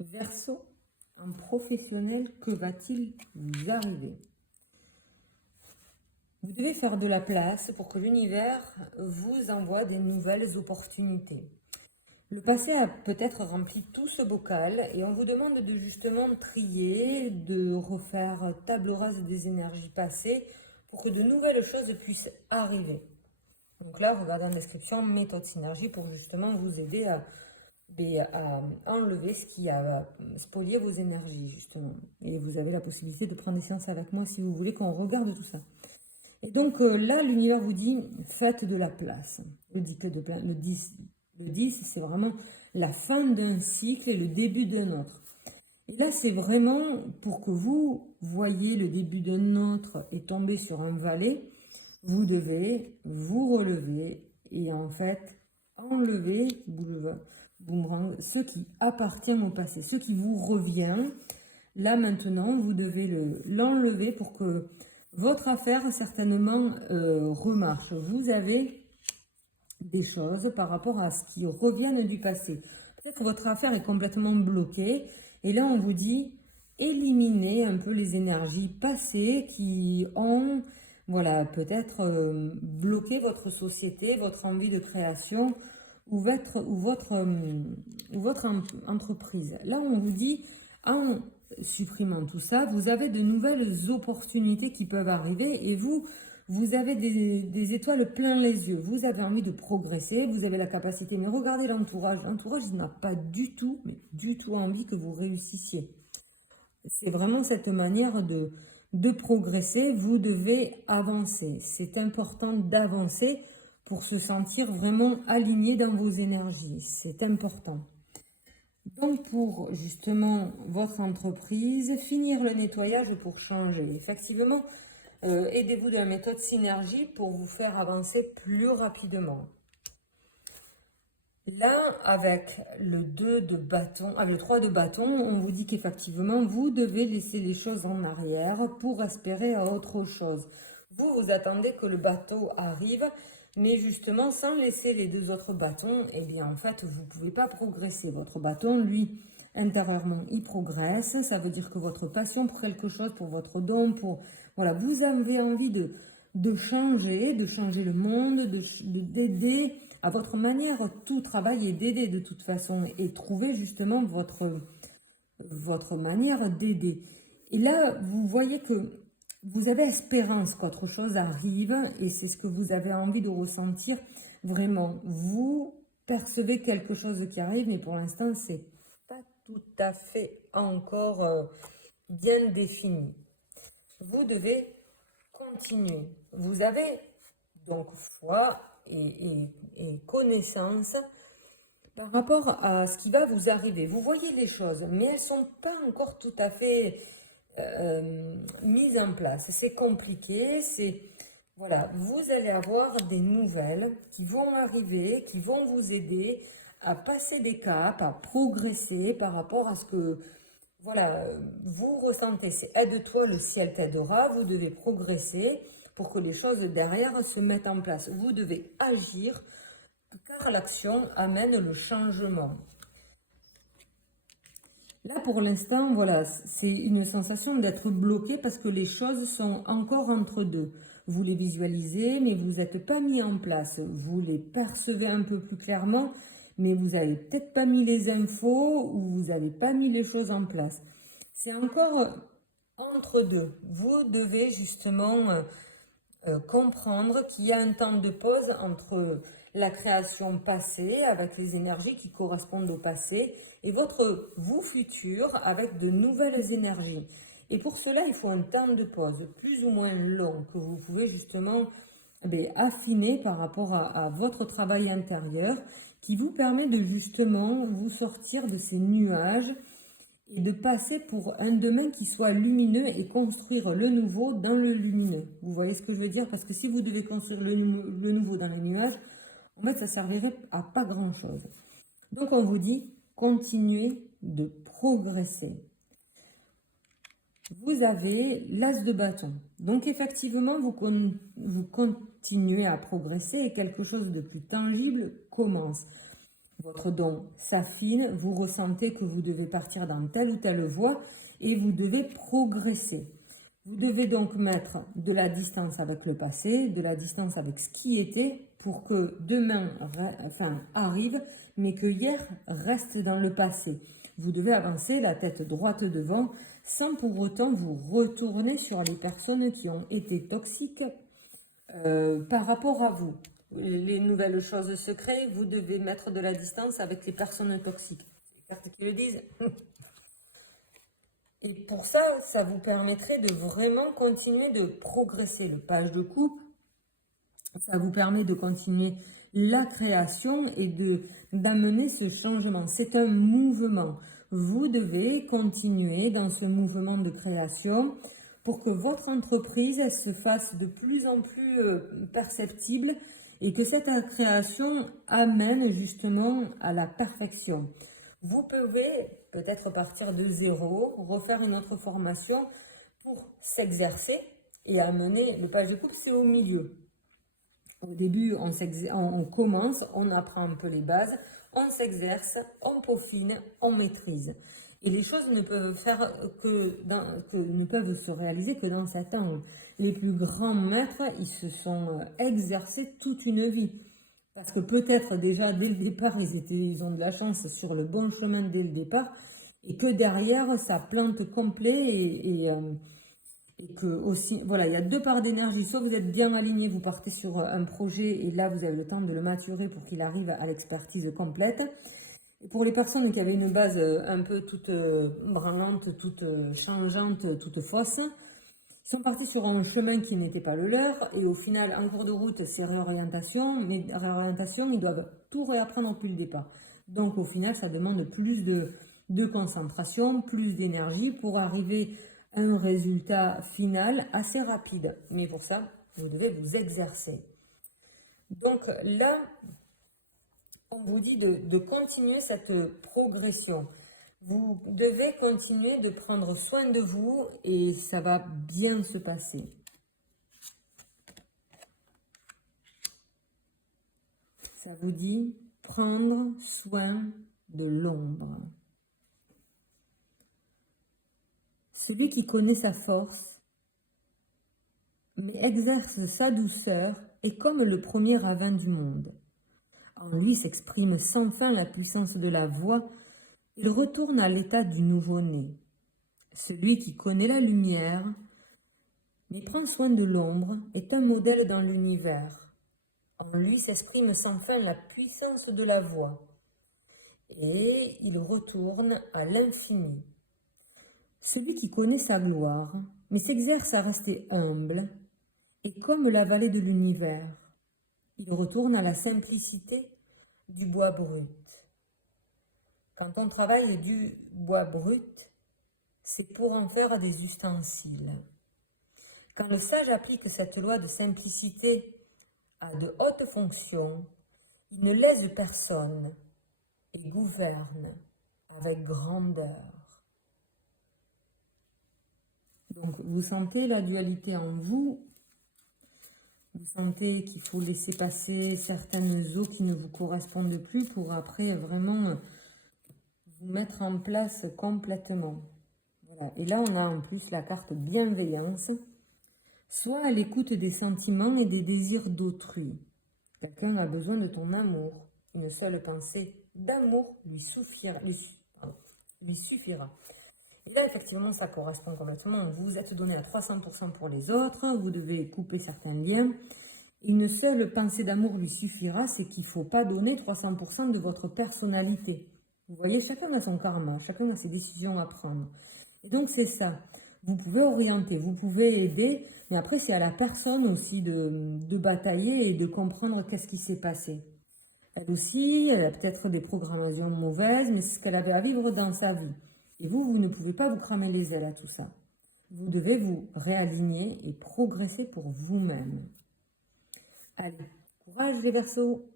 Verseau, en professionnel, que va-t-il vous arriver? Vous devez faire de la place pour que l'univers vous envoie des nouvelles opportunités. Le passé a peut-être rempli tout ce bocal et on vous demande de justement trier, de refaire table rase des énergies passées pour que de nouvelles choses puissent arriver. Donc là, regardez en description méthode synergie pour justement vous aider à enlever ce qui a spolié vos énergies, justement. Et vous avez la possibilité de prendre des séances avec moi si vous voulez qu'on regarde tout ça. Et donc là, l'univers vous dit, faites de la place. Le 10, c'est vraiment la fin d'un cycle et le début d'un autre. Et là, c'est vraiment pour que vous voyez le début d'un autre et tomber sur un valet, vous devez vous relever et en fait enlever boomerang, ce qui appartient au passé, ce qui vous revient. Là maintenant, vous devez l'enlever pour que votre affaire certainement remarche. Vous avez des choses par rapport à ce qui revient du passé. Peut-être que votre affaire est complètement bloquée et là on vous dit éliminez un peu les énergies passées qui ont bloqué votre société, votre envie de création ou votre entreprise. Là on vous dit en supprimant tout ça, vous avez de nouvelles opportunités qui peuvent arriver et vous avez des étoiles plein les yeux. Vous avez envie de progresser, vous avez la capacité. Mais regardez l'entourage. L'entourage, il n'a pas du tout, mais du tout envie que vous réussissiez. C'est vraiment cette manière de progresser. Vous devez avancer. C'est important d'avancer pour se sentir vraiment aligné dans vos énergies. C'est important. Donc pour justement votre entreprise, finir le nettoyage pour changer. Effectivement, aidez-vous de la méthode synergie pour vous faire avancer plus rapidement. Là, avec le 2 de bâton, avec le 3 de bâton, on vous dit qu'effectivement, vous devez laisser les choses en arrière pour aspirer à autre chose. Vous attendez que le bateau arrive, mais justement, sans laisser les deux autres bâtons, eh bien, en fait, vous ne pouvez pas progresser. Votre bâton, lui, intérieurement, il progresse. Ça veut dire que votre passion pour quelque chose, pour votre don, voilà, vous avez envie de changer le monde, d'aider à votre manière. Tout travail est d'aider de toute façon et trouver justement votre manière d'aider. Et là, vous voyez que vous avez espérance qu'autre chose arrive et c'est ce que vous avez envie de ressentir vraiment. Vous percevez quelque chose qui arrive, mais pour l'instant, c'est pas tout à fait encore bien défini. Vous devez continuer. Vous avez donc foi et connaissance par rapport à ce qui va vous arriver. Vous voyez les choses, mais elles ne sont pas encore tout à fait mises en place. C'est compliqué, voilà, vous allez avoir des nouvelles qui vont arriver, qui vont vous aider à passer des caps, à progresser par rapport à ce que voilà, vous ressentez. C'est aide-toi, le ciel t'aidera. Vous devez progresser pour que les choses derrière se mettent en place. Vous devez agir car l'action amène le changement. Là, pour l'instant, voilà, c'est une sensation d'être bloqué parce que les choses sont encore entre deux. Vous les visualisez, mais vous n'êtes pas mis en place. Vous les percevez un peu plus clairement, mais vous n'avez peut-être pas mis les infos ou vous n'avez pas mis les choses en place. C'est encore entre deux. Vous devez justement comprendre qu'il y a un temps de pause entre la création passée avec les énergies qui correspondent au passé et votre vous futur avec de nouvelles énergies. Et pour cela, il faut un temps de pause plus ou moins long que vous pouvez justement affiner par rapport à votre travail intérieur qui vous permet de justement vous sortir de ces nuages et de passer pour un domaine qui soit lumineux et construire le nouveau dans le lumineux. Vous voyez ce que je veux dire? Parce que si vous devez construire le nouveau dans les nuages, en fait, ça servirait à pas grand-chose. Donc, on vous dit, continuez de progresser. Vous avez l'as de bâton. Donc, effectivement, vous continuez à progresser et quelque chose de plus tangible commence. votre don s'affine, vous ressentez que vous devez partir dans telle ou telle voie et vous devez progresser. Vous devez donc mettre de la distance avec le passé, de la distance avec ce qui était pour que demain arrive, mais que hier reste dans le passé. Vous devez avancer la tête droite devant sans pour autant vous retourner sur les personnes qui ont été toxiques par rapport à vous. Les nouvelles choses se créent, vous devez mettre de la distance avec les personnes toxiques. C'est les cartes qui le disent. Et pour ça, ça vous permettrait de vraiment continuer de progresser. Le page de coupe, ça vous permet de continuer la création et d'amener ce changement. C'est un mouvement. Vous devez continuer dans ce mouvement de création pour que votre entreprise elle, se fasse de plus en plus perceptible et que cette création amène justement à la perfection. Vous pouvez peut-être partir de zéro, refaire une autre formation pour s'exercer et amener, le page de coupe c'est au milieu. Au début, on commence, on apprend un peu les bases, on s'exerce, on peaufine, on maîtrise. Et les choses ne peuvent ne peuvent se réaliser que dans cet angle. Les plus grands maîtres, ils se sont exercés toute une vie. Parce que peut-être déjà dès le départ, ils ont de la chance sur le bon chemin dès le départ, et que derrière, ça plante complet et que aussi, voilà, il y a deux parts d'énergie. Soit vous êtes bien aligné, vous partez sur un projet et là, vous avez le temps de le maturer pour qu'il arrive à l'expertise complète. Et pour les personnes qui avaient une base un peu toute branlante, toute changeante, toute fausse, ils sont partis sur un chemin qui n'était pas le leur et au final, en cours de route, c'est réorientation, mais réorientation, ils doivent tout réapprendre depuis le départ. Donc au final, ça demande plus de concentration, plus d'énergie pour arriver à un résultat final assez rapide. Mais pour ça, vous devez vous exercer. Donc là, on vous dit de continuer cette progression. Vous devez continuer de prendre soin de vous et ça va bien se passer. Ça vous dit prendre soin de l'ombre. Celui qui connaît sa force, mais exerce sa douceur, est comme le premier ravin du monde. En lui s'exprime sans fin la puissance de la voix. Il retourne à l'état du nouveau-né. Celui qui connaît la lumière, mais prend soin de l'ombre, est un modèle dans l'univers. En lui s'exprime sans fin la puissance de la voix. Et il retourne à l'infini. Celui qui connaît sa gloire, mais s'exerce à rester humble, est comme la vallée de l'univers. Il retourne à la simplicité du bois brut. Quand on travaille du bois brut, c'est pour en faire des ustensiles. Quand le sage applique cette loi de simplicité à de hautes fonctions, il ne lèse personne et gouverne avec grandeur. Donc, vous sentez la dualité en vous. Vous sentez qu'il faut laisser passer certaines eaux qui ne vous correspondent plus pour après vraiment vous mettre en place complètement. Voilà. Et là, on a en plus la carte bienveillance. Sois à l'écoute des sentiments et des désirs d'autrui. Quelqu'un a besoin de ton amour. Une seule pensée d'amour lui suffira. Et là, effectivement, ça correspond complètement. Vous vous êtes donné à 300% pour les autres. Vous devez couper certains liens. Une seule pensée d'amour lui suffira. C'est qu'il ne faut pas donner 300% de votre personnalité. Vous voyez, chacun a son karma. Chacun a ses décisions à prendre. Et donc, c'est ça. Vous pouvez orienter, vous pouvez aider. Mais après, c'est à la personne aussi de batailler et de comprendre qu'est-ce qui s'est passé. Elle aussi, elle a peut-être des programmations mauvaises, mais c'est ce qu'elle avait à vivre dans sa vie. Et vous ne pouvez pas vous cramer les ailes à tout ça. Vous devez vous réaligner et progresser pour vous-même. Allez, courage les Verseaux!